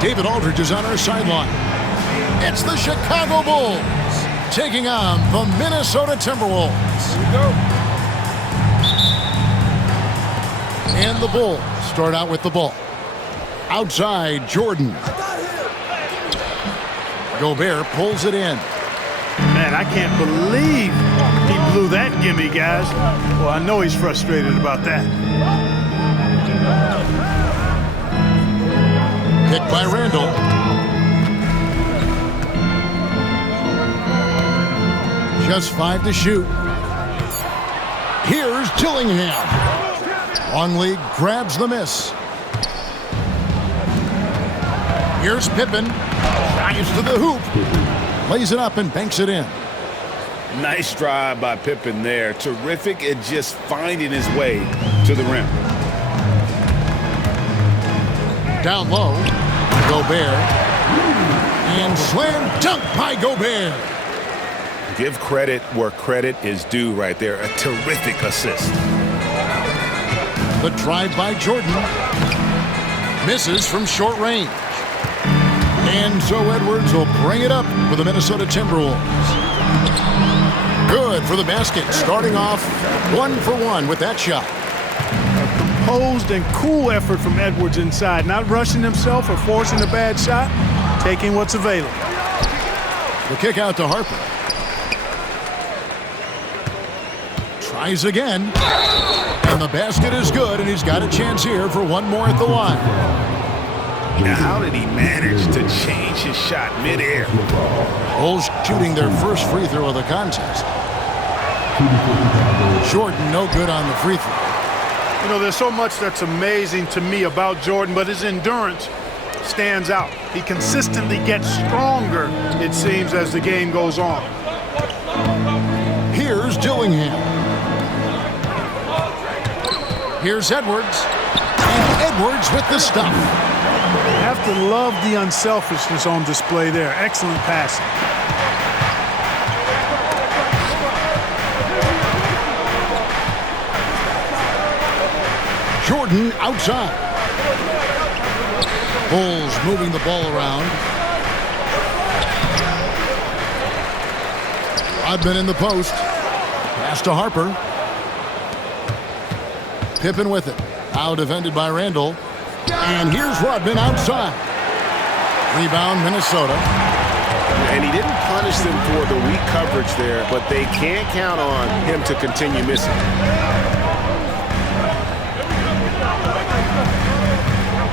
David Aldridge is on our sideline. It's the Chicago Bulls taking on the Minnesota Timberwolves. Here we go. And the Bulls start out with the ball. Outside, Jordan. Gobert pulls it in. Man, I can't believe he blew that gimme, guys. Well, I know he's frustrated about that. Picked by Randall. Just 5 to shoot. Here's Dillingham. Longley grabs the miss. Here's Pippen. Drives to the hoop. Lays it up and banks it in. Nice drive by Pippen there. Terrific at just finding his way to the rim. Down low, Gobert. And slam dunk by Gobert. Give credit where credit is due right there. A terrific assist. The drive by Jordan. Misses from short range. And so Edwards will bring it up for the Minnesota Timberwolves. Good for the basket, starting off 1 for 1 with that shot. A composed and cool effort from Edwards inside, not rushing himself or forcing a bad shot, taking what's available. The kick out to Harper. Tries again. And the basket is good, and he's got a chance here for one more at the line. Now, how did he manage to change his shot midair? Bulls shooting their first free throw of the contest. Jordan no good on the free throw. You know, there's so much that's amazing to me about Jordan, but his endurance stands out. He consistently gets stronger, it seems, as the game goes on. Here's Dillingham. Here's Edwards. And Edwards with the stuff. You have to love the unselfishness on display there. Excellent passing. Jordan outside. Bulls moving the ball around. Rodman in the post. Pass to Harper. Pippen with it. Now defended by Randall. And here's Rodman outside. Rebound, Minnesota. And he didn't punish them for the weak coverage there, but they can't count on him to continue missing.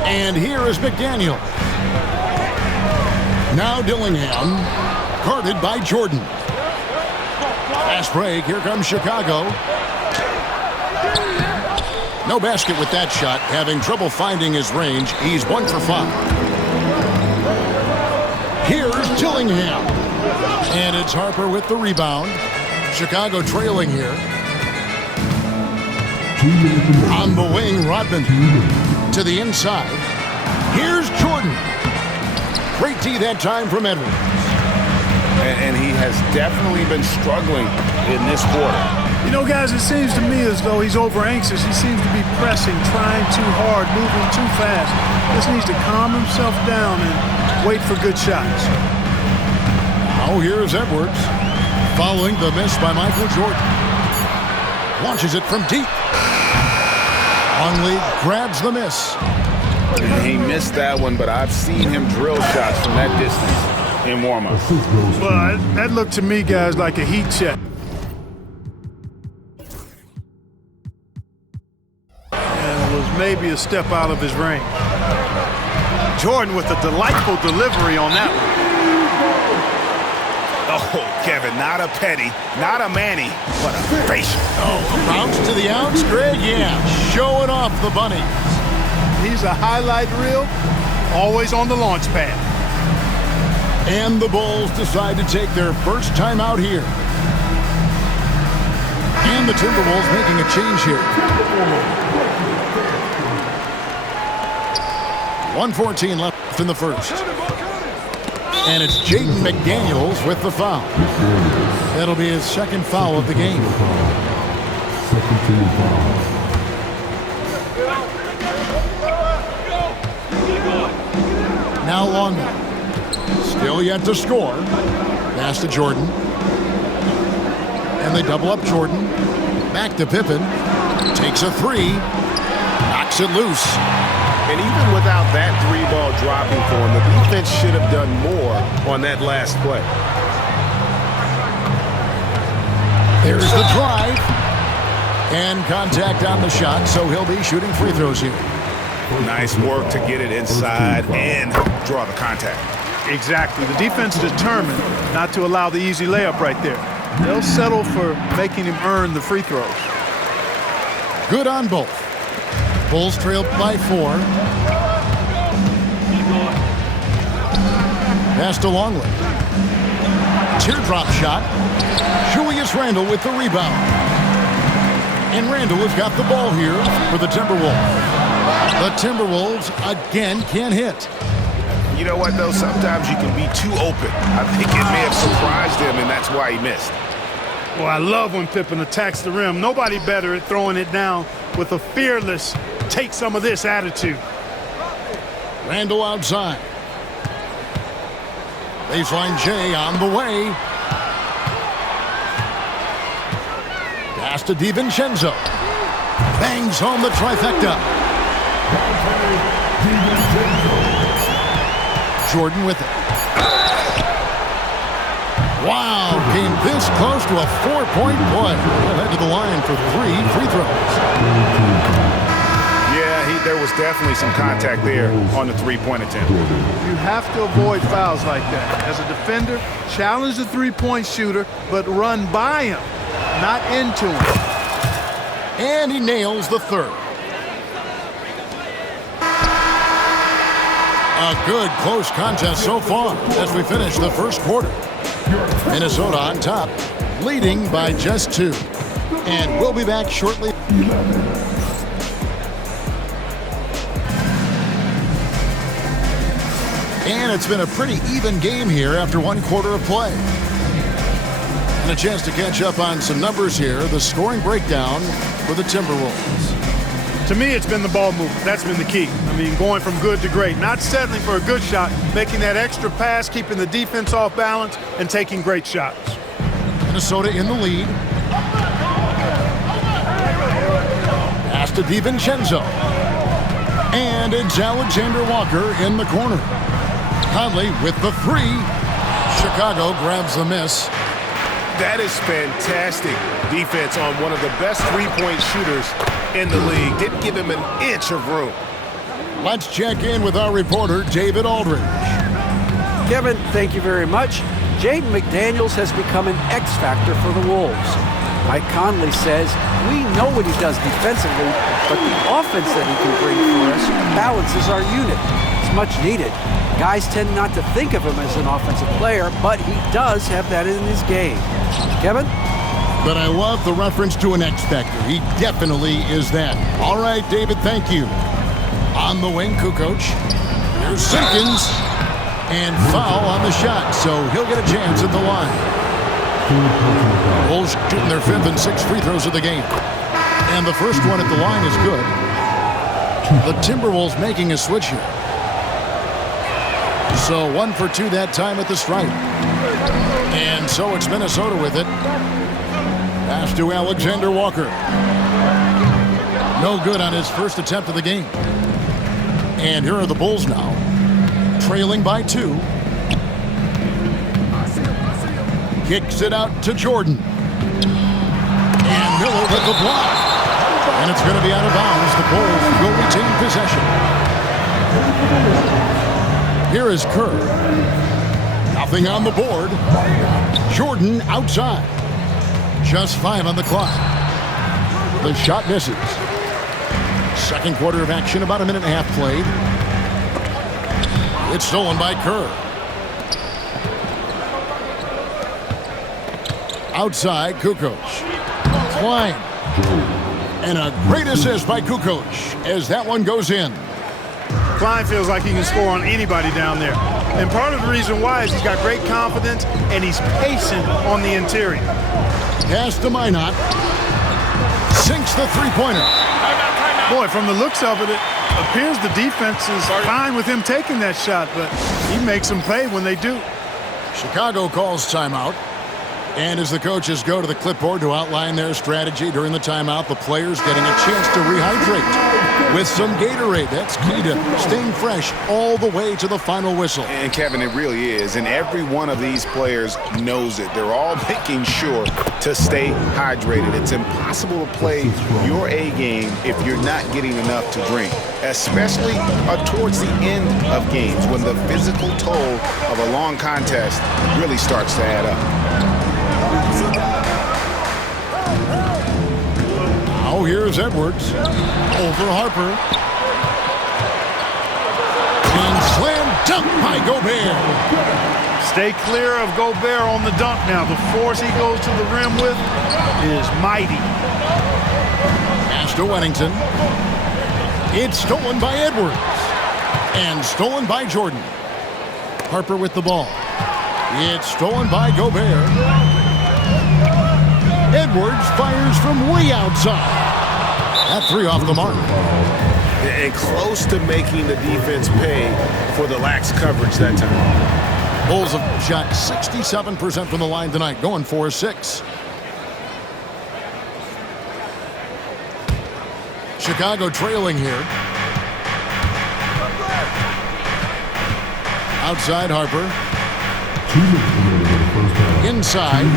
And here is McDaniel. Now Dillingham, guarded by Jordan. Fast break, here comes Chicago. No basket with that shot, having trouble finding his range. He's 1 for 5. Here's Dillingham. And it's Harper with the rebound. Chicago trailing here. On the wing, Rodman to the inside. Here's Jordan. Great D that time from Edwards. And he has definitely been struggling in this quarter. You know, guys, it seems to me as though he's over-anxious. He seems to be pressing, trying too hard, moving too fast. Just needs to calm himself down and wait for good shots. Now here's Edwards, following the miss by Michael Jordan. Launches it from deep. Longley grabs the miss. He missed that one, but I've seen him drill shots from that distance in warm-up. Well, that looked to me, guys, like a heat check. Maybe a step out of his range. Jordan with a delightful delivery on that one. Oh, Kevin, not a Petty, not a Manny, but a facial. Oh, bounce to the outs, Greg, yeah. Showing off the bunny. He's a highlight reel, always on the launch pad. And the Bulls decide to take their first time out here. And the Timberwolves making a change here. 1:14 left in the first. And it's Jaden McDaniels with the foul. That'll be his second foul of the game. Second team foul. Al Longley. Still yet to score. Pass to Jordan. And they double up Jordan. Back to Pippen. Takes a three. Knocks it loose. And even without that three-ball dropping for him, the defense should have done more on that last play. There's the drive. And contact on the shot, so he'll be shooting free throws here. Nice work to get it inside and draw the contact. Exactly. The defense determined not to allow the easy layup right there. They'll settle for making him earn the free throws. Good on both. Bulls trailed by 4. Pass to Longley. Teardrop shot. Julius Randle with the rebound. And Randle has got the ball here for the Timberwolves. The Timberwolves again can't hit. You know what, though? Sometimes you can be too open. I think it may have surprised him, and that's why he missed. Well, I love when Pippen attacks the rim. Nobody better at throwing it down with a fearless, take some of this attitude. Randle outside. Baseline J on the way. Pass to DiVincenzo. Bangs home the trifecta. Jordan with it. Wow, came this close to a 4-point play. He'll head to the line for 3 free throws. Yeah, there was definitely some contact there on the three-point attempt. You have to avoid fouls like that. As a defender, challenge the three-point shooter, but run by him, not into him. And he nails the third. A good close contest so far as we finish the first quarter. Minnesota on top, leading by just 2. And we'll be back shortly. And it's been a pretty even game here after 1 quarter of play. And a chance to catch up on some numbers here. The scoring breakdown for the Timberwolves. To me, it's been the ball movement. That's been the key. I mean, going from good to great. Not settling for a good shot, making that extra pass, keeping the defense off balance, and taking great shots. Minnesota in the lead. Pass to DiVincenzo. And it's Alexander Walker in the corner. Conley with the 3. Chicago grabs the miss. That is fantastic defense on one of the best three-point shooters in the league. Didn't give him an inch of room. Let's check in with our reporter, David Aldridge. Kevin, thank you very much. Jaden McDaniels has become an X-factor for the Wolves. Mike Conley says, we know what he does defensively, but the offense that he can bring for us balances our unit. It's much needed. Guys tend not to think of him as an offensive player, but he does have that in his game. Kevin? But I love the reference to an X-factor. He definitely is that. All right, David, thank you. On the wing, Kukoc. Here's Simpkins. And foul on the shot, so he'll get a chance at the line. Bulls shooting their 5th and 6th free throws of the game. And the first one at the line is good. The Timberwolves making a switch here. So 1 for 2 that time at the stripe. And so it's Minnesota with it. Pass to Alexander Walker. No good on his first attempt of the game. And here are the Bulls now, trailing by 2. Kicks it out to Jordan. And Miller with the block. And it's going to be out of bounds. The Bulls will retain possession. Here is Kerr. Nothing on the board. Jordan outside. Just 5 on the clock. The shot misses. Second quarter of action, about a minute and a half played. It's stolen by Kerr. Outside, Kukoc. Klein. And a great assist by Kukoc as that one goes in. Klein feels like he can score on anybody down there. And part of the reason why is he's got great confidence and he's patient on the interior. Pass to Minot. Sinks the three-pointer. Boy, from the looks of it, Appears the defense is fine with him taking that shot, but he makes them pay when they do. Chicago calls timeout. And as the coaches go to the clipboard to outline their strategy during the timeout, the players getting a chance to rehydrate with some Gatorade. That's key to staying fresh all the way to the final whistle. And Kevin, it really is. And every one of these players knows it. They're all making sure to stay hydrated. It's impossible to play your A game if you're not getting enough to drink, especially towards the end of games when the physical toll of a long contest really starts to add up. Now here's Edwards over Harper. And slam dunk by Gobert. Stay clear of Gobert on the dunk now. The force he goes to the rim with is mighty. Pass to Wennington. It's stolen by Edwards. And stolen by Jordan. Harper with the ball. It's stolen by Gobert. Edwards fires from way outside. That three off the mark. And close to making the defense pay for the lax coverage that time. Bulls have shot 67% from the line tonight, going 4-6. Chicago trailing here. Outside Harper. Inside.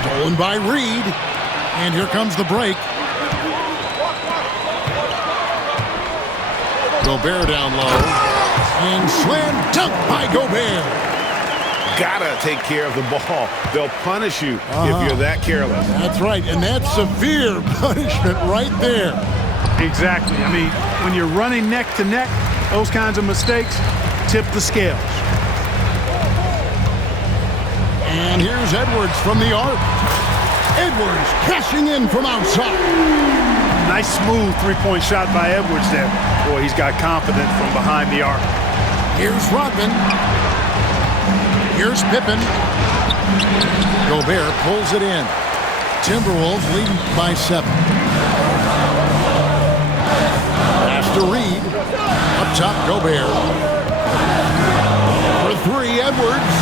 Stolen by Reed. And here comes the break. Gobert down low. And slam dunk by Gobert. Gotta take care of the ball. They'll punish you if you're that careless. That's right, and that's severe punishment right there. Exactly. I mean, when you're running neck to neck, those kinds of mistakes tip the scales. And here's Edwards from the arc. Edwards cashing in from outside. Nice smooth three-point shot by Edwards there. Boy, he's got confidence from behind the arc. Here's Rodman. Here's Pippen. Gobert pulls it in. Timberwolves leading by 7. Pass to Reed. Up top, Gobert. For 3, Edwards.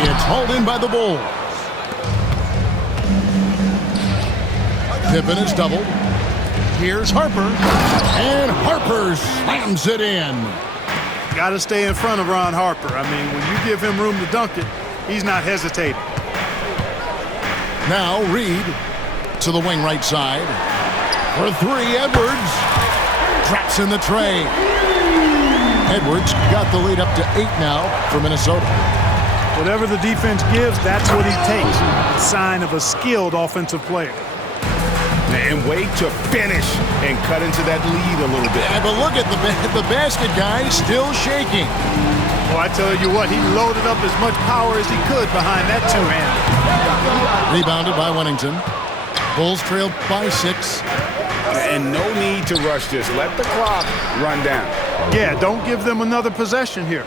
It's hauled in by the Bulls. Pippen is doubled. Here's Harper. And Harper slams it in. Got to stay in front of Ron Harper. I mean, when you give him room to dunk it, he's not hesitating. Now Reed to the wing right side. For 3, Edwards. Traps in the tray. Edwards got the lead up to 8 now for Minnesota. Whatever the defense gives, that's what he takes. Sign of a skilled offensive player. And wait to finish and cut into that lead a little bit. Yeah, but look at the basket guy still shaking. Well, I tell you what, he loaded up as much power as he could behind that two-hand. Rebounded by Wennington. Bulls trailed by 6. And no need to rush this. Let the clock run down. Yeah, don't give them another possession here.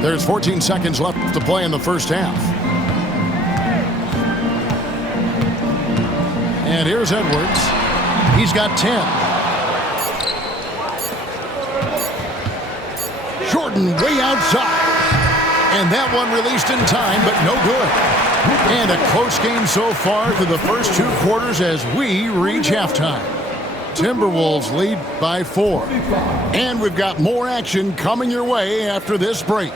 There's 14 seconds left to play in the first half. And here's Edwards. He's got 10. Jordan way outside. And that one released in time, but no good. And a close game so far through the first 2 quarters as we reach halftime. Timberwolves lead by 4. And we've got more action coming your way after this break.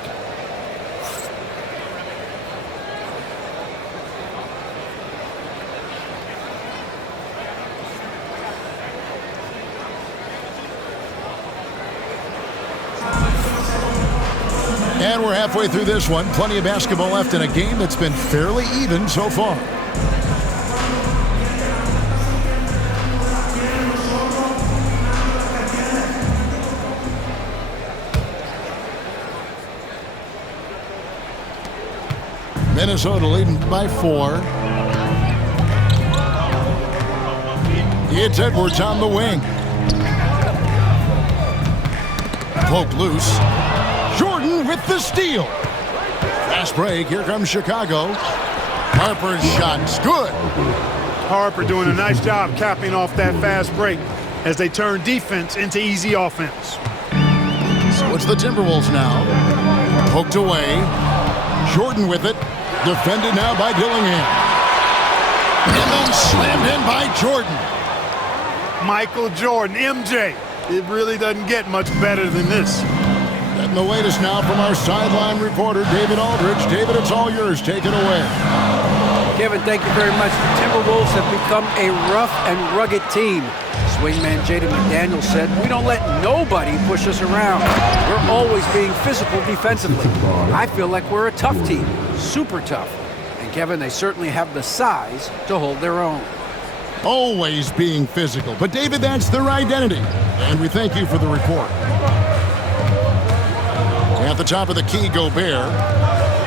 And we're halfway through this one. Plenty of basketball left in a game that's been fairly even so far. Minnesota leading by 4. It's Edwards on the wing. Poke loose. Jordan with the steal. Fast break. Here comes Chicago. Harper's shot's good. Harper doing a nice job capping off that fast break. as they turn defense into easy offense. So it's the Timberwolves now. Poked away. Jordan with it. Defended now by Dillingham. And then slammed in by Jordan. Michael Jordan, MJ. It really doesn't get much better than this. Getting the latest now from our sideline reporter, David Aldridge. David, it's all yours. Take it away. Kevin, thank you very much. The Timberwolves have become a rough and rugged team. Swingman Jaden McDaniels said, "We don't let nobody push us around. We're always being physical defensively. I feel like we're a tough team, super tough." And Kevin, they certainly have the size to hold their own. Always being physical. But David, that's their identity. And we thank you for the report. At the top of the key, Gobert.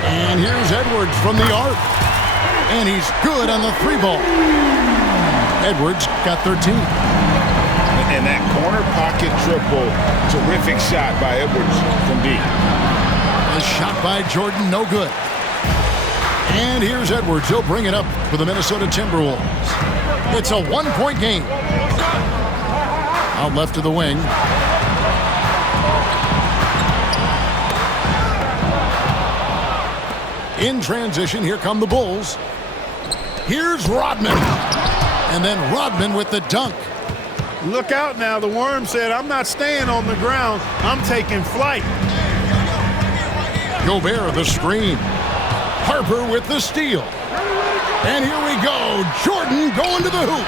And here's Edwards from the arc. And he's good on the three ball. Edwards got 13. And that corner pocket triple, terrific shot by Edwards from deep. A shot by Jordan, no good. And here's Edwards. He'll bring it up for the Minnesota Timberwolves. It's a one-point game. Out left to the wing. In transition, here come the Bulls. Here's Rodman. And then Rodman with the dunk. Look out now. The Worm said, "I'm not staying on the ground. I'm taking flight." Gobert the screen. Harper with the steal. And here we go. Jordan going to the hoop.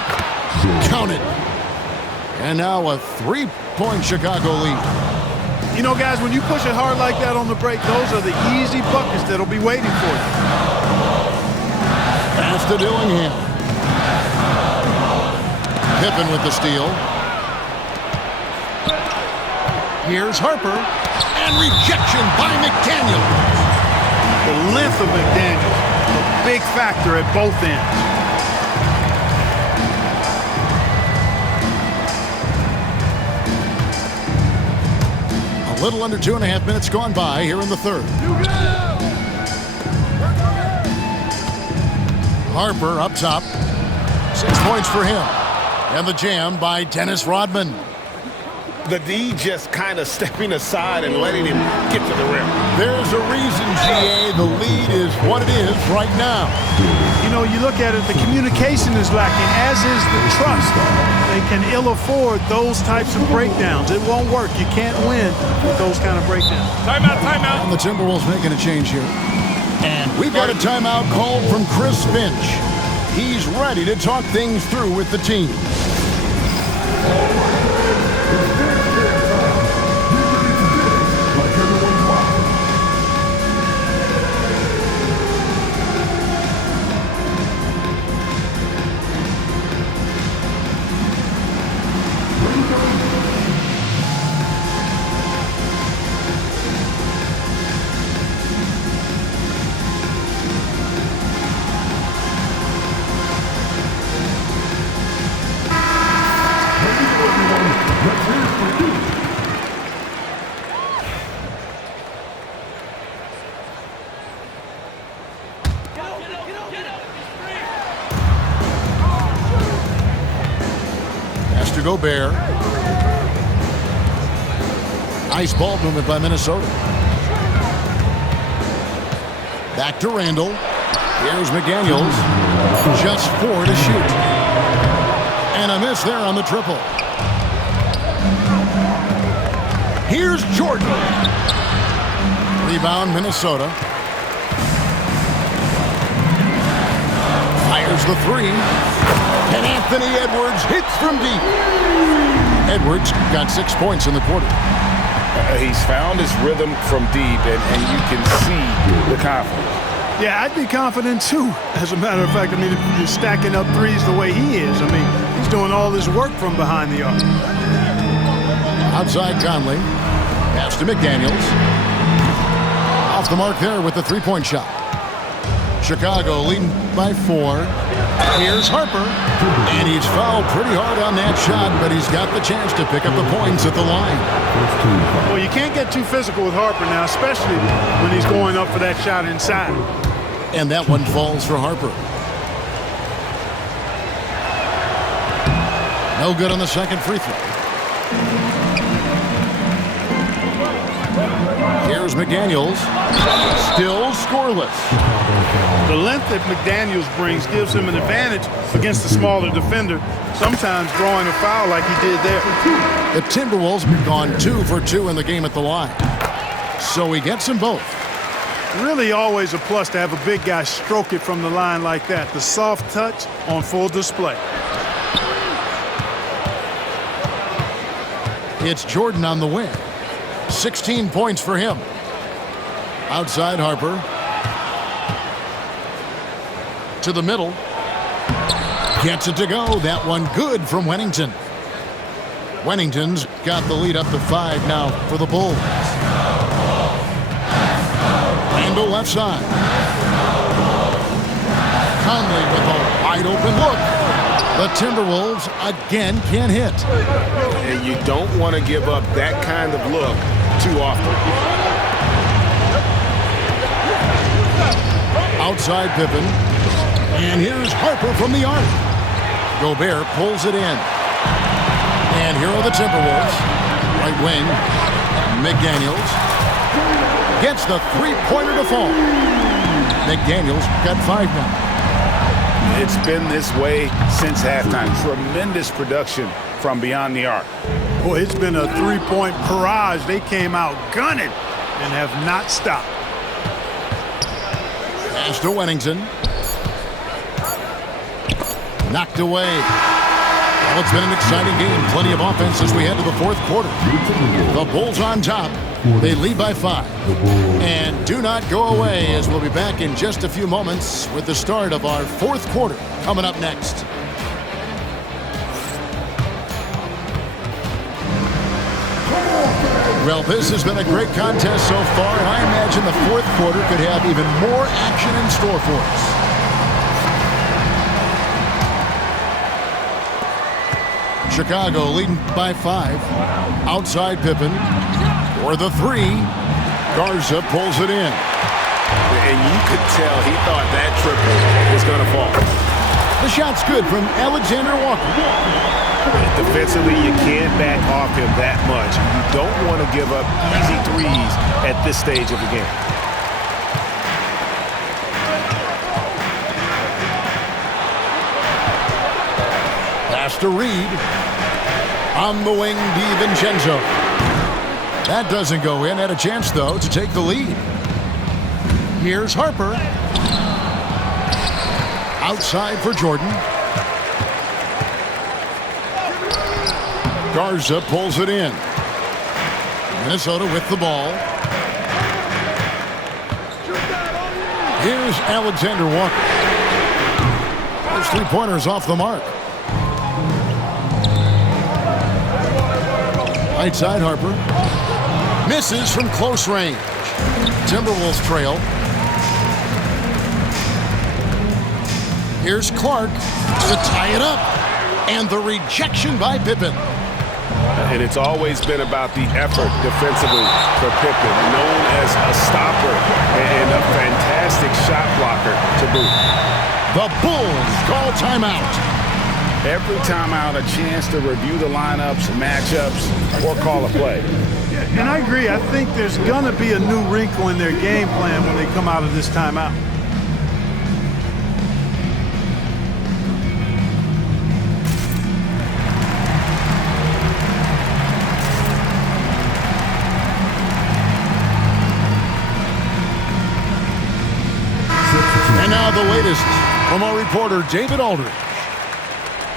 Count it. And now a three-point Chicago lead. You know, guys, when you push it hard like that on the break, those are the easy buckets that'll be waiting for you. Pass to Dillingham. Pippen with the steal. Here's Harper. And rejection by McDaniels. The length of McDaniels, a big factor at both ends. A little under 2.5 minutes gone by here in the third. Harper up top. 6 points for him. And the jam by Dennis Rodman. The D just kind of stepping aside and letting him get to the rim. There's a reason, GA, the lead is what it is right now. You know, you look at it, the communication is lacking, as is the trust. They can ill afford those types of breakdowns. It won't work. You can't win with those kind of breakdowns. Timeout. And the Timberwolves making a change here. And we've got a timeout called from Chris Finch. He's ready to talk things through with the team. To Gobert. Nice ball movement by Minnesota. Back to Randall. Here's McDaniels. Just 4 to shoot. And a miss there on the triple. Here's Jordan. Rebound Minnesota. Fires the three. And Anthony Edwards hits from deep. Edwards got 6 points in the quarter. He's found his rhythm from deep, and you can see the confidence. Yeah, I'd be confident too. As a matter of fact, I mean, if you're stacking up threes the way he is, I mean, he's doing all this work from behind the arc. Outside Conley. Pass to McDaniels. Off the mark there with the three-point shot. Chicago leading by 4. Here's Harper. And he's fouled pretty hard on that shot, but he's got the chance to pick up the points at the line. Well, you can't get too physical with Harper now, especially when he's going up for that shot inside. And that one falls for Harper. No good on the second free throw. Here's McDaniels. Still scoreless. The length that McDaniels brings gives him an advantage against the smaller defender, sometimes drawing a foul like he did there. The Timberwolves have gone 2 for 2 in the game at the line. So he gets them both. Really always a plus to have a big guy stroke it from the line like that. The soft touch on full display. It's Jordan on the wing. 16 points for him. Outside Harper. To the middle. Gets it to go. That one good from Wennington. Wennington's got the lead up to 5 now for the Bulls. Randall left side. Conley with a wide open look. The Timberwolves again can't hit. And you don't want to give up that kind of look too often. Outside Pippen. And here's Harper from the arc. Gobert pulls it in. And here are the Timberwolves. Right wing. McDaniels. Gets the three-pointer to fall. McDaniels got 5 now. It's been this way since halftime. Tremendous production from beyond the arc. Boy, it's been a three-point barrage. They came out gunning and have not stopped. Pass to Wennington. Knocked away. Well, it's been an exciting game. Plenty of offense as we head to the fourth quarter. The Bulls on top. They lead by 5. And do not go away, as we'll be back in just a few moments with the start of our fourth quarter coming up next. Well, this has been a great contest so far, and I imagine the fourth quarter could have even more action in store for us. Chicago leading by 5. Outside Pippen. For the 3. Garza pulls it in. And you could tell he thought that triple was going to fall. The shot's good from Alexander Walker. Defensively, you can't back off him that much. You don't want to give up easy threes at this stage of the game. Pass to Reed. On the wing, DiVincenzo. That doesn't go in. Had a chance, though, to take the lead. Here's Harper. Outside for Jordan. Garza pulls it in. Minnesota with the ball. Here's Alexander Walker. Those three-pointers off the mark. Right side Harper. Misses from close range. Timberwolves trail. Here's Clark to tie it up. And the rejection by Pippen. And it's always been about the effort defensively for Pippen, known as a stopper and a fantastic shot blocker to boot. The Bulls call timeout. Every timeout, a chance to review the lineups, matchups, or call a play. And I agree. I think there's going to be a new wrinkle in their game plan when they come out of this timeout. And now the latest from our reporter, David Aldridge.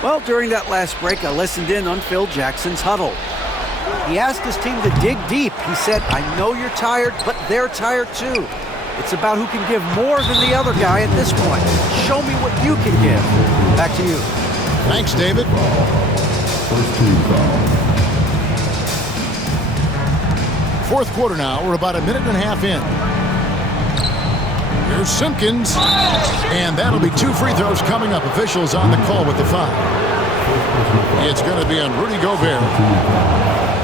Well, during that last break, I listened in on Phil Jackson's huddle. He asked his team to dig deep. He said, I know you're tired, but they're tired too. It's about who can give more than the other guy at this point. Show me what you can give. Back to you. Thanks, David. First team foul. Fourth quarter now. We're about a minute and a half in. Here's Simpkins. And that'll be 2 free throws coming up. Officials on the call with the foul. It's going to be on Rudy Gobert.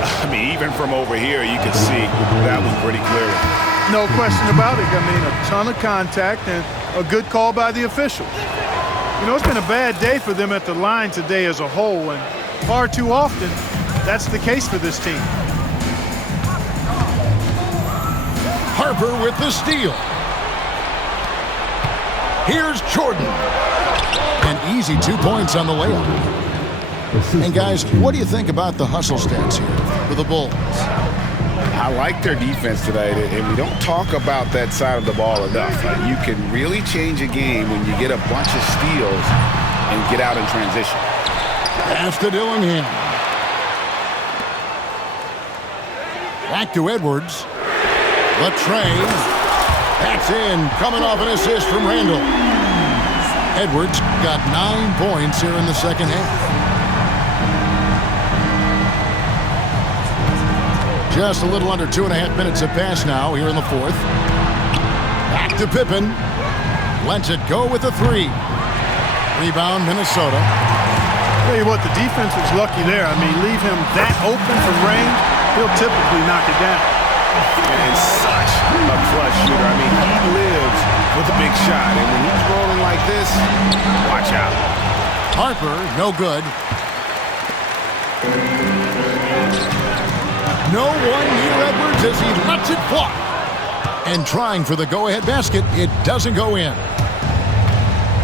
I mean, even from over here, you can see that one pretty clearly. No question about it. I mean, a ton of contact and a good call by the officials. You know, it's been a bad day for them at the line today as a whole, and far too often, that's the case for this team. Harper with the steal. Here's Jordan. An easy 2 points on the layup. And guys, what do you think about the hustle stats here for the Bulls? I like their defense tonight, and we don't talk about that side of the ball enough. You can really change a game when you get a bunch of steals and get out in transition. Pass to Dillingham. Back to Edwards. The train. That's in, coming off an assist from Randall. Edwards got 9 points here in the second half. Just a little under 2.5 minutes have passed now here in the fourth. Back to Pippen. Lets it go with a 3. Rebound, Minnesota. Tell you what, the defense was lucky there. I mean, leave him that open from range, he'll typically knock it down. And such a clutch shooter. I mean, he lives with a big shot. And when he's rolling like this, watch out. Harper, no good. No one near Edwards as he lets it fly. And trying for the go-ahead basket, it doesn't go in.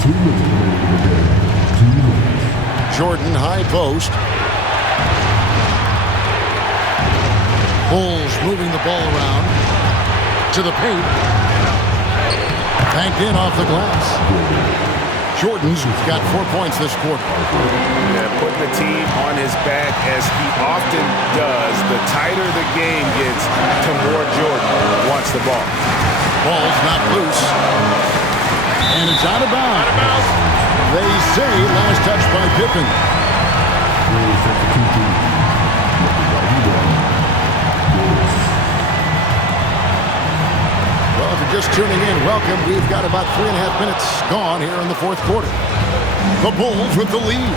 2 minutes remaining in the game. 2 minutes. Jordan, high post. Bulls moving the ball around to the paint. Banked in off the glass. Jordan's got 4 points this quarter. Yeah, putting the team on his back as he often does. The tighter the game gets, the more Jordan wants the ball. Ball's not loose. And it's out of bounds. They say last touch by Pippen. Well, if you're just tuning in, welcome. We've got about 3.5 minutes gone here in the fourth quarter. The Bulls with the lead.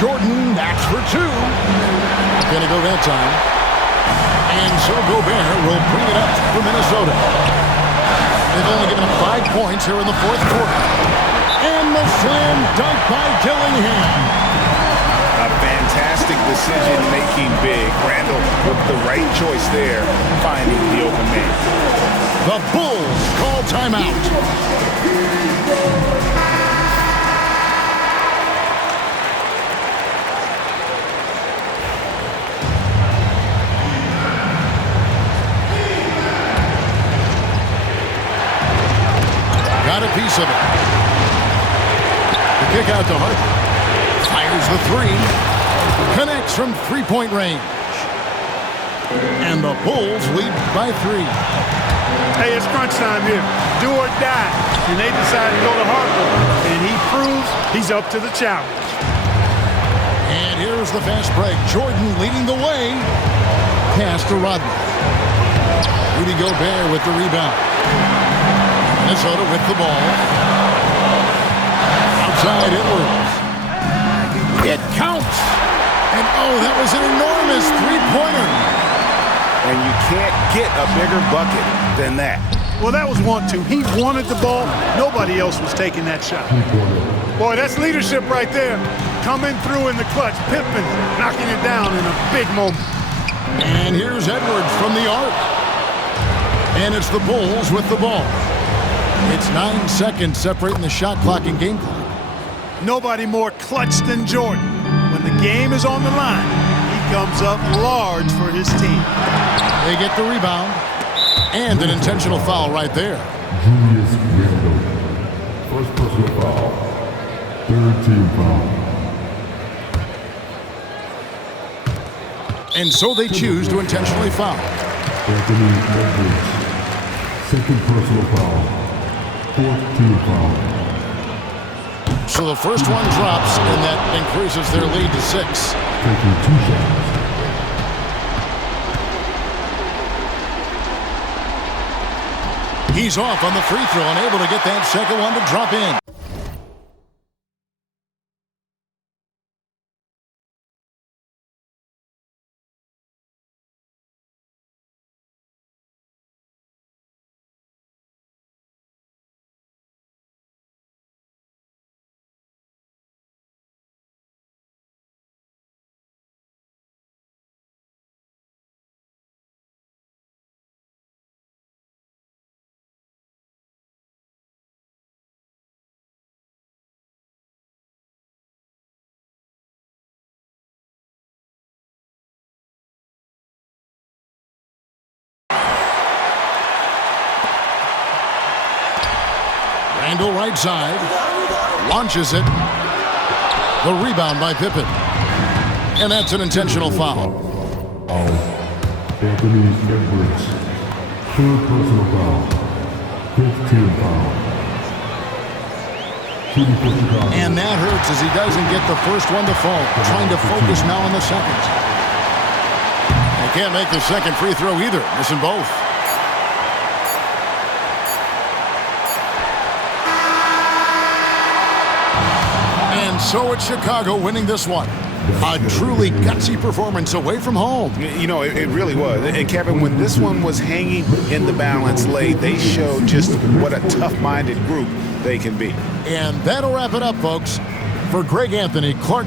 Jordan, that's for 2. Gonna go that time. And so Gobert will bring it up for Minnesota. They've only given up 5 points here in the fourth quarter. And the slam dunk by Dillingham. A fantastic decision-making big. Randall with the right choice there, finding the open man. The Bulls call timeout. Got a piece of it. The kick out to Harper. Fires the 3. Connects from three-point range. And the Bulls lead by 3. Hey, it's crunch time here. Do or die. And they decide to go to Harper, and he proves he's up to the challenge. And here's the fast break. Jordan leading the way. Pass to Rodman. Rudy Gobert with the rebound. Minnesota with the ball. Outside Edwards. It counts. And oh, that was an enormous three-pointer. And you can't get a bigger bucket than that. Well, that was 1-2. He wanted the ball. Nobody else was taking that shot. Boy, that's leadership right there. Coming through in the clutch. Pippen knocking it down in a big moment. And here's Edwards from the arc. And it's the Bulls with the ball. It's 9 seconds separating the shot clock and game clock. Nobody more clutch than Jordan. When the game is on the line, he comes up large for his team. They get the rebound. And an intentional foul right there. Julius Randle. First personal foul. Third team foul. And so they choose to intentionally foul. Anthony Edwards. Second personal foul. Fourth team foul. So the first one drops, and that increases their lead to 6. Taking 2 shots. He's off on the free throw and able to get that second one to drop in. Randall right side. Launches it. The rebound by Pippen. And that's an intentional foul. Anthony Edwards. Third personal foul. 15 foul. Shooting for Chicago. And that hurts as he doesn't get the first one to fall. Trying to focus now on the second. They can't make the second free throw either. Missing both. And so it's Chicago winning this one. A truly gutsy performance away from home. You know, it really was. And Kevin, when this one was hanging in the balance late, they showed just what a tough-minded group they can be. And that'll wrap it up, folks. For Greg Anthony, Clark